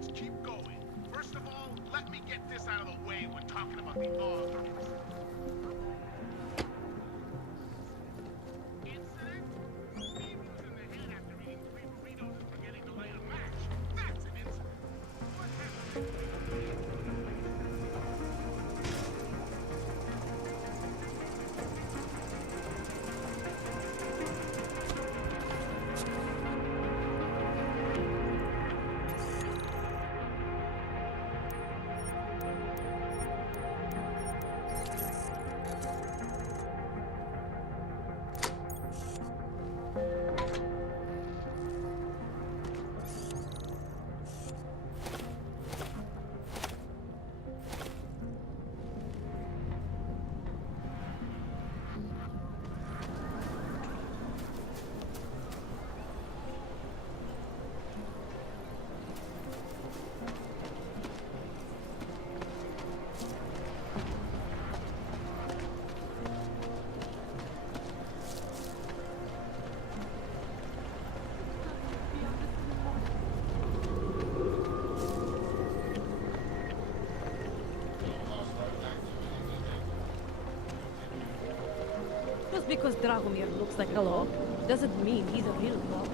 let's keep going. First of all, let me get this out of the way when talking about the authors. Incident? Steve losing the head after eating 3 burritos and forgetting to light a match. That's an incident. What happened? Just because Dragomir looks like a log doesn't mean he's a real log.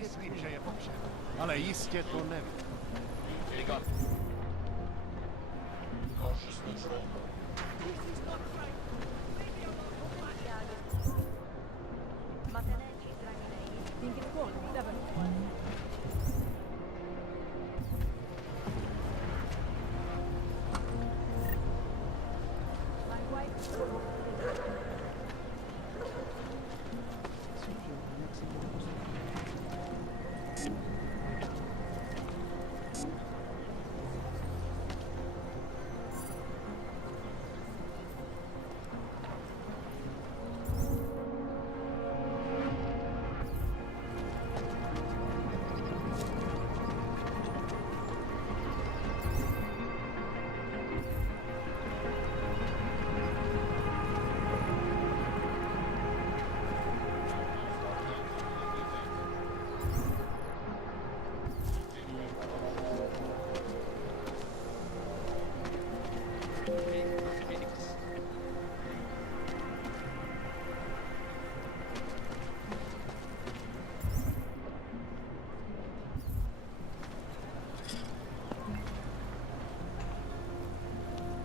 Myslím, že je popřed, ale jistě to nevím.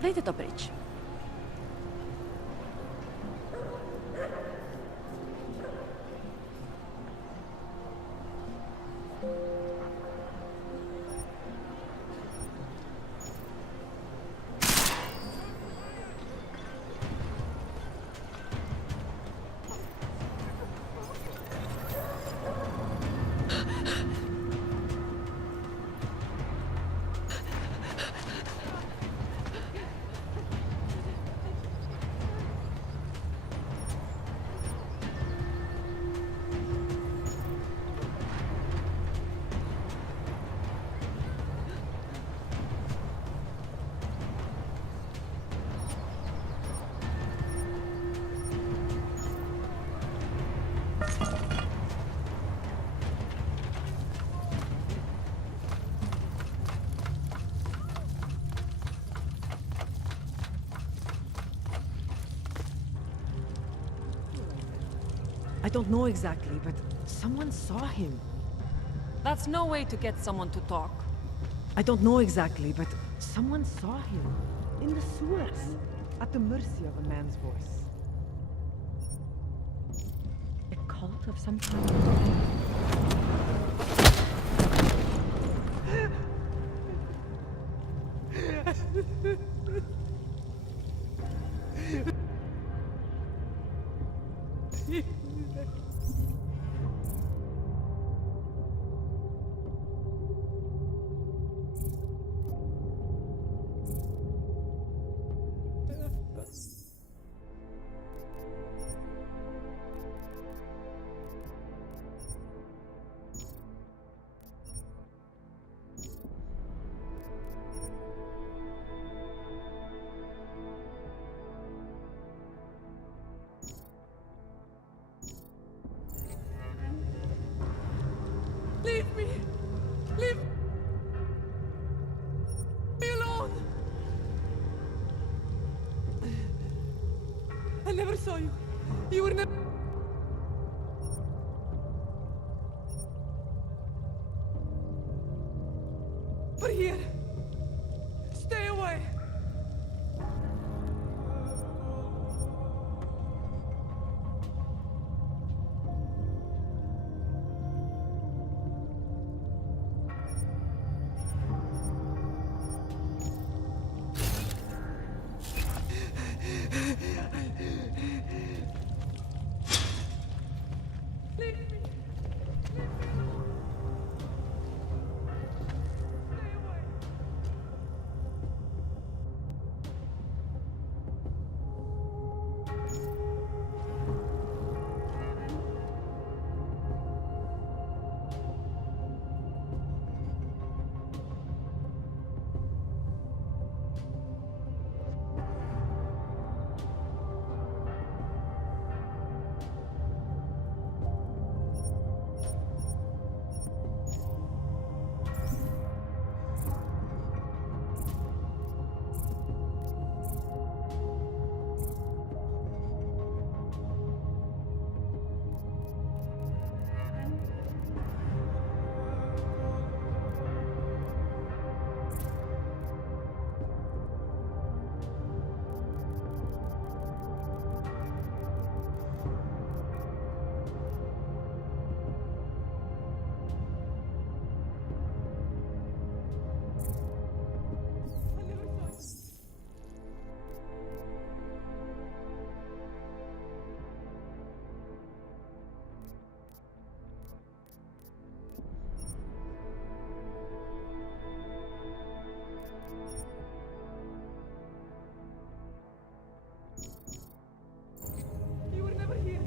Dejte to pryč. I don't know exactly, but someone saw him. That's no way to get someone to talk. I don't know exactly, but someone saw him. In the sewers. At the mercy of a man's voice. A cult of some kind. Leave me! Leave me alone! I never saw you. You were never... But here. Stay away. Leave me. Leave me alone. Stay away. I never saw you. You were never here.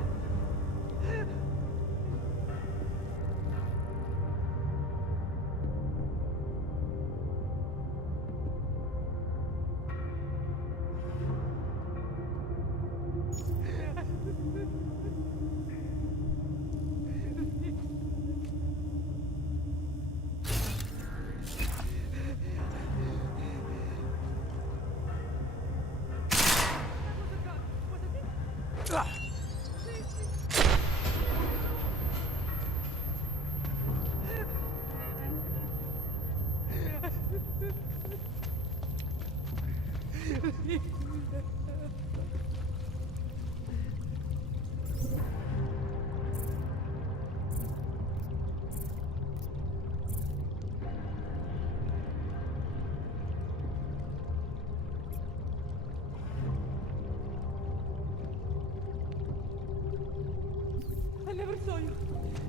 I never saw you.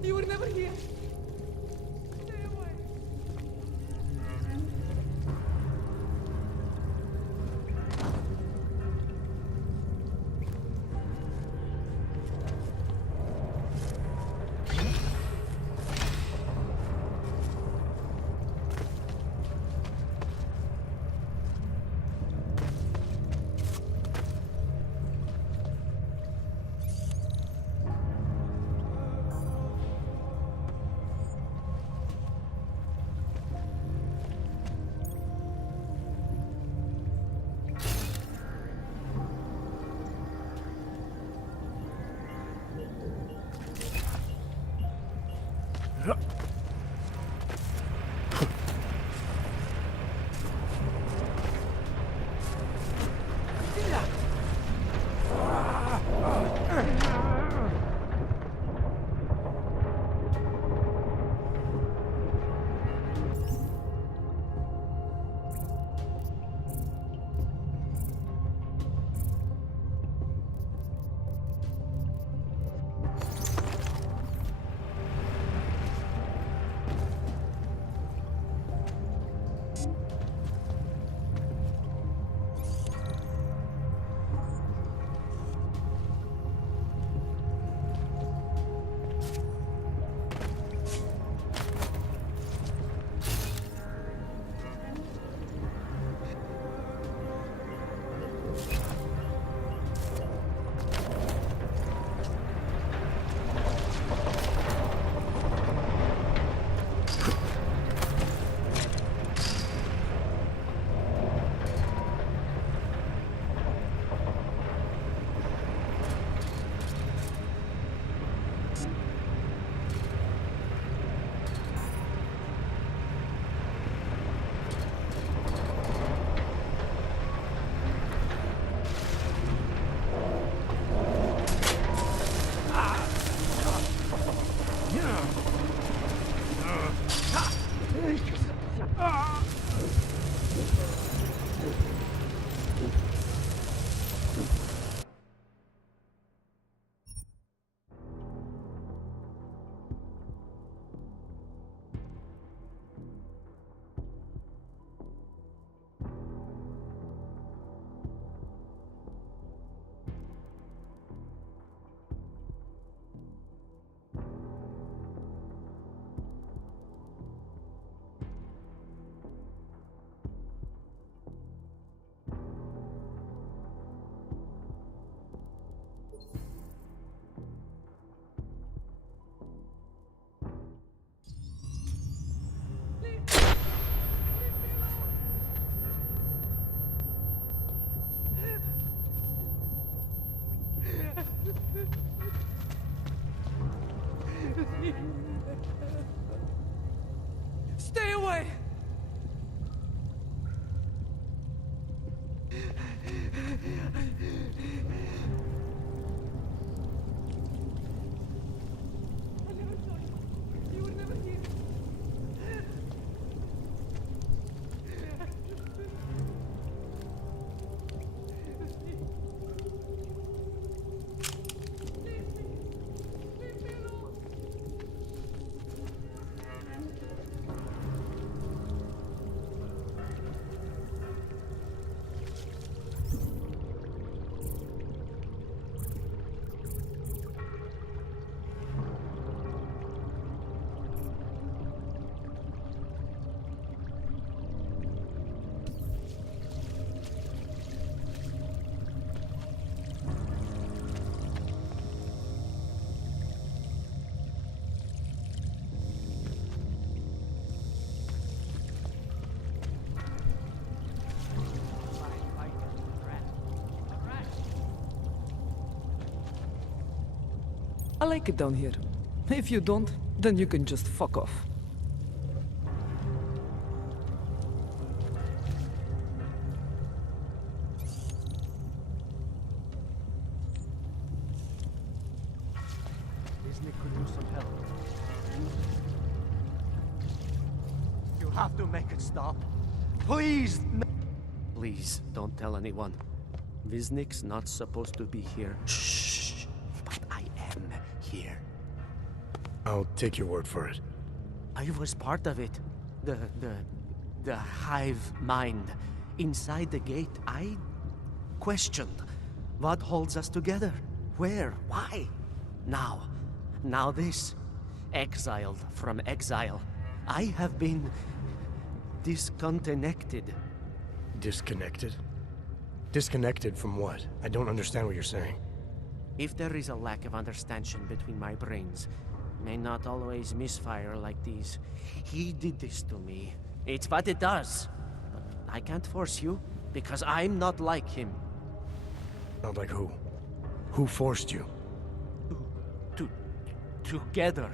You were never here. Stay away. Stay away! I never saw you. You were never here. Leave me alone. I like it down here. If you don't, then you can just fuck off. Disney could use some help. You have to make it stop. Please! Please, don't tell anyone. Viznik's not supposed to be here. Shh! But I am here. I'll take your word for it. I was part of it. The hive mind. Inside the gate, I questioned what holds us together. Where? Why? Now this. Exiled from exile. I have been disconnected. Disconnected? Disconnected from what? I don't understand what you're saying. If there is a lack of understanding between my brains, may not always misfire like these. He did this to me. It's what it does. But I can't force you, because I'm not like him. Not like who? Who forced you? Together,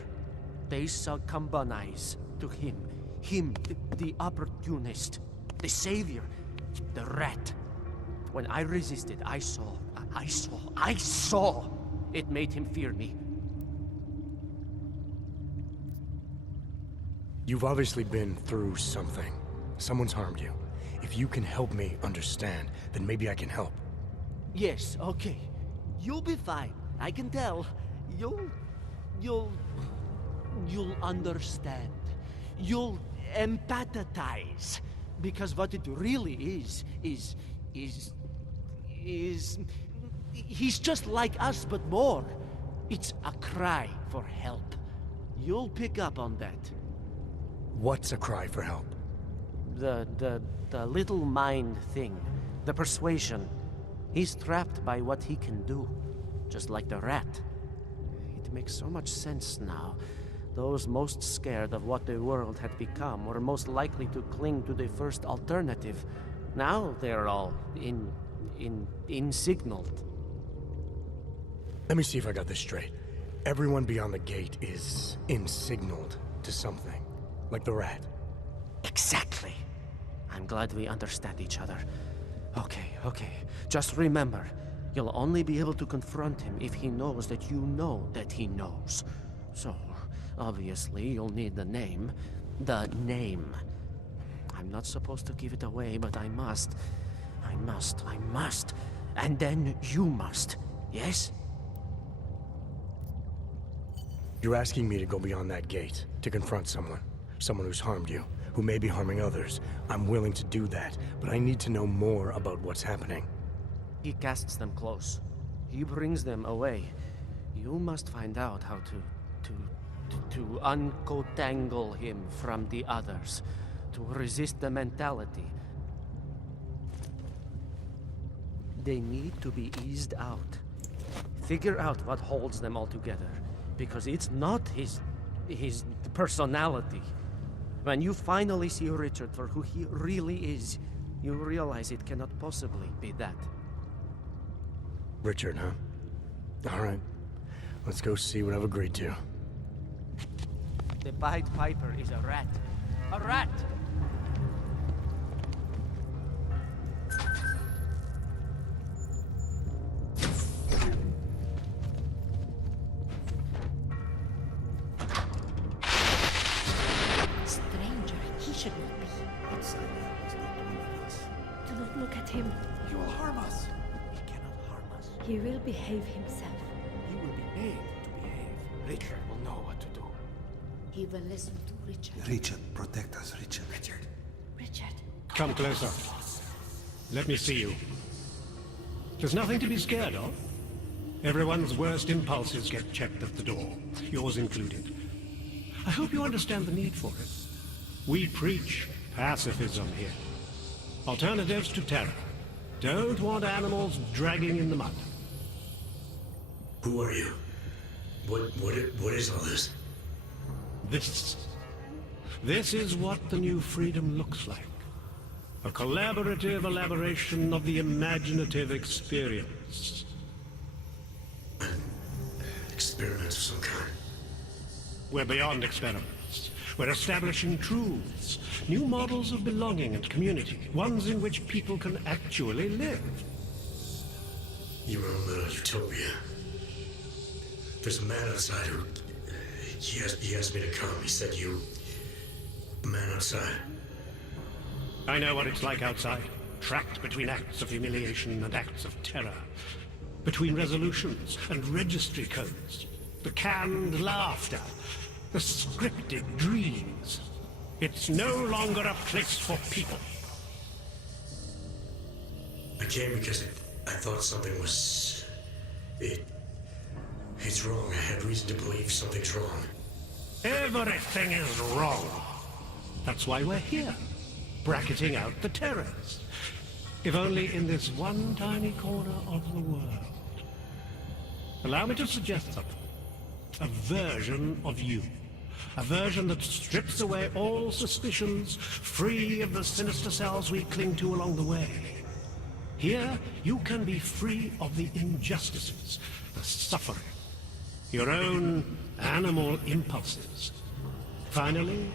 they succumbanize to him. Him, the opportunist, the savior, the rat. When I resisted, I saw. It made him fear me. You've obviously been through something. Someone's harmed you. If you can help me understand, then maybe I can help. Yes, okay. You'll be fine. I can tell. You'll understand. You'll empathize. Because what it really is he's just like us, but more. It's a cry for help. You'll pick up on that. What's a cry for help? The little mind thing. The persuasion. He's trapped by what he can do. Just like the rat. It makes so much sense now. Those most scared of what the world had become were most likely to cling to the first alternative. Now they're all insignaled. Let me see if I got this straight. Everyone beyond the gate is insignaled to something. Like the rat. Exactly. I'm glad we understand each other. Okay. Just remember, you'll only be able to confront him if he knows that you know that he knows. So, obviously, you'll need the name. The name. I'm not supposed to give it away, but I must. And then you must. Yes? You're asking me to go beyond that gate, to confront someone. Someone who's harmed you, who may be harming others. I'm willing to do that, but I need to know more about what's happening. He casts them close. He brings them away. You must find out how to uncotangle him from the others. To resist the mentality. They need to be eased out. Figure out what holds them all together. Because it's not his personality. When you finally see Richard for who he really is, you realize it cannot possibly be that. Richard, huh? All right. Let's go see what I've agreed to. The Pied Piper is a rat. A rat! Stranger, he should not be. Outsider is not one of us. Do not look at him. He will harm us. He cannot harm us. He will behave himself. He will be made to behave. Richard will know what to do. He will listen to Richard. Richard, protect us, Richard. Richard. Come closer. Let me see you. There's nothing to be scared of. Everyone's worst impulses get checked at the door, yours included. I hope you understand the need for it. We preach pacifism here. Alternatives to terror. Don't want animals dragging in the mud. Who are you? What is all this? This is what the new freedom looks like. A collaborative elaboration of the imaginative experience. An experiment of some kind. We're beyond experiments. We're establishing truths, new models of belonging and community, ones in which people can actually live. Your own little utopia. There's a man outside who... He asked me to come. He said you... The man outside. I know what it's like outside, trapped between acts of humiliation and acts of terror, between resolutions and registry codes, the canned laughter, the scripted dreams. It's no longer a place for people. I came because I thought something was... It's wrong. I had reason to believe something's wrong. Everything is wrong. That's why we're here, bracketing out the terrors. If only in this one tiny corner of the world. Allow me to suggest something. A version of you. A version that strips away all suspicions, free of the sinister cells we cling to along the way. Here, you can be free of the injustices, the suffering, your own animal impulses. Finally,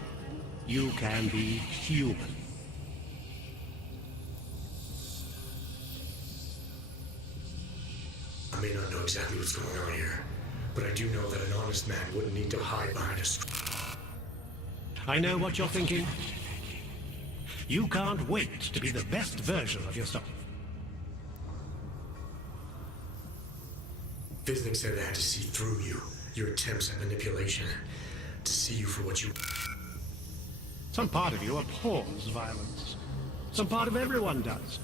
you can be human. I may not know exactly what's going on here, but I do know that an honest man wouldn't need to hide behind a screen. I know what you're thinking. You can't wait to be the best version of yourself. Visnick said I had to see through you, your attempts at manipulation, to see you for what you... Some part of you abhors violence. Some part of everyone does.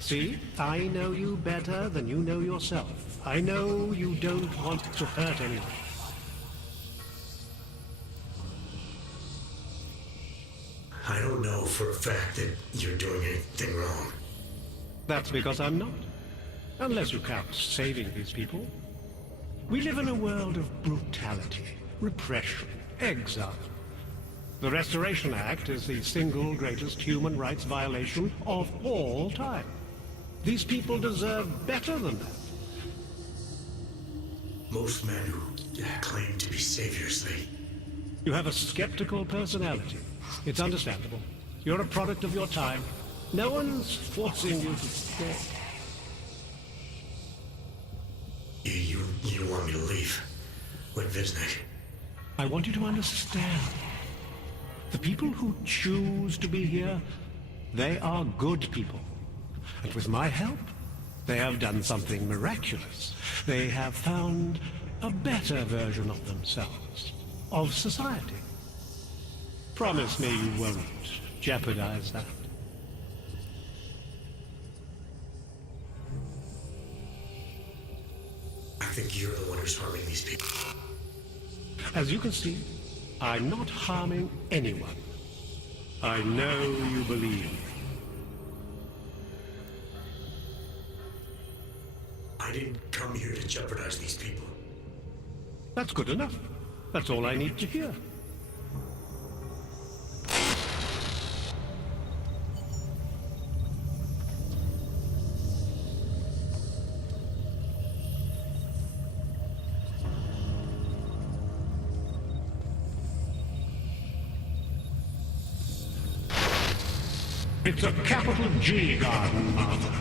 See, I know you better than you know yourself. I know you don't want to hurt anyone. I don't know for a fact that you're doing anything wrong. That's because I'm not. Unless you count saving these people. We live in a world of brutality, repression, exile. The Restoration Act is the single greatest human rights violation of all time. These people deserve better than that. Most men who claim to be saviors, You have a skeptical personality. It's understandable. You're a product of your time. No one's forcing you to stay. You want me to leave? Like Visnick? I want you to understand. The people who choose to be here, they are good people. And with my help, they have done something miraculous. They have found a better version of themselves, of society. Promise me you won't jeopardize that. I think you're the one who's harming these people. As you can see, I'm not harming anyone. I know you believe me. I didn't come here to jeopardize these people. That's good enough. That's all I need to hear. It's a capital G garden, Martha.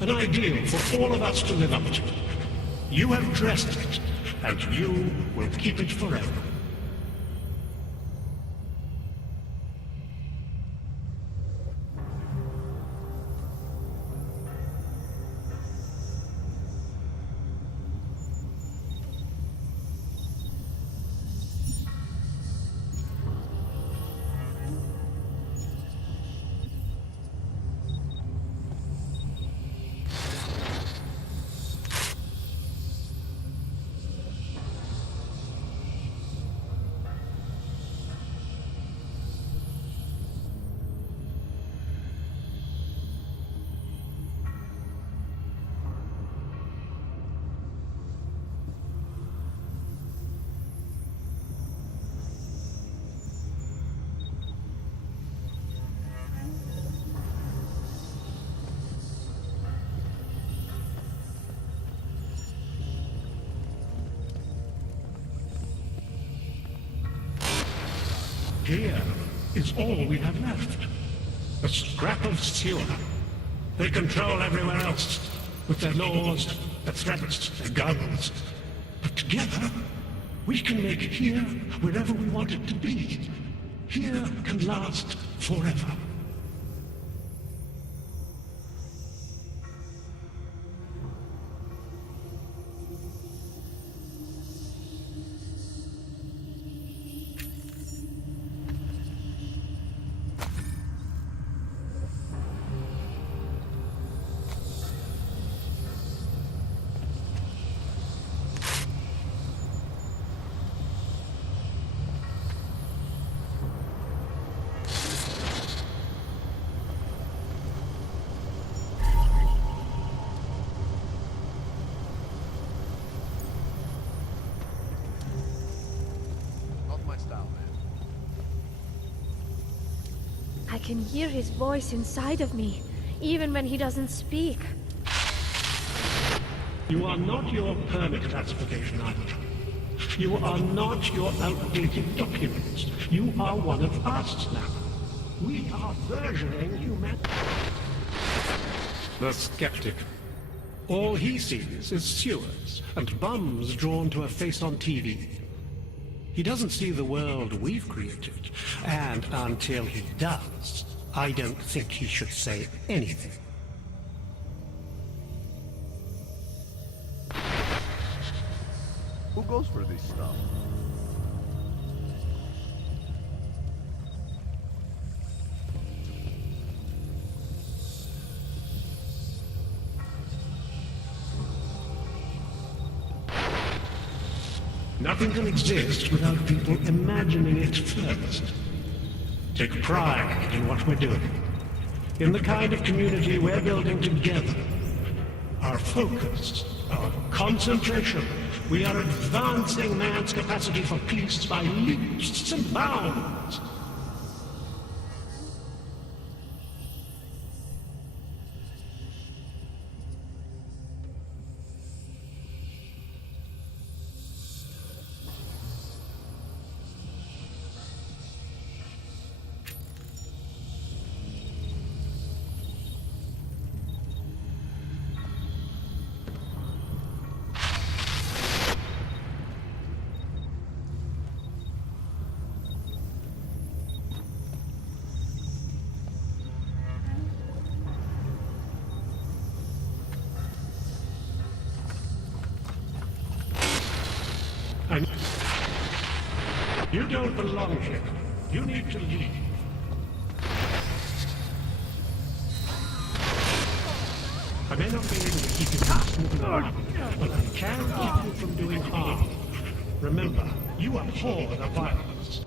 An ideal for all of us to live up to. You have dressed it, and you will keep it forever. Here is all we have left. A scrap of sewer. They control everywhere else, with their laws, their threats, their guns. But together, we can make here wherever we want it to be. Here can last forever. I can hear his voice inside of me, even when he doesn't speak. You are not your permit classification either. You are not your outdated documents. You are one of us now. We are versioning humanity. The skeptic. All he sees is sewers and bums drawn to a face on TV. He doesn't see the world we've created, and until he does, I don't think he should say anything. Who goes for this stuff? Nothing can exist without people imagining it first. Take pride in what we're doing, in the kind of community we're building together. Our focus, our concentration, we are advancing man's capacity for peace by leaps and bounds. You don't belong here. You need to leave. I may not be able to keep you from moving around, but I can keep you from doing harm. Remember, you abhor the violence.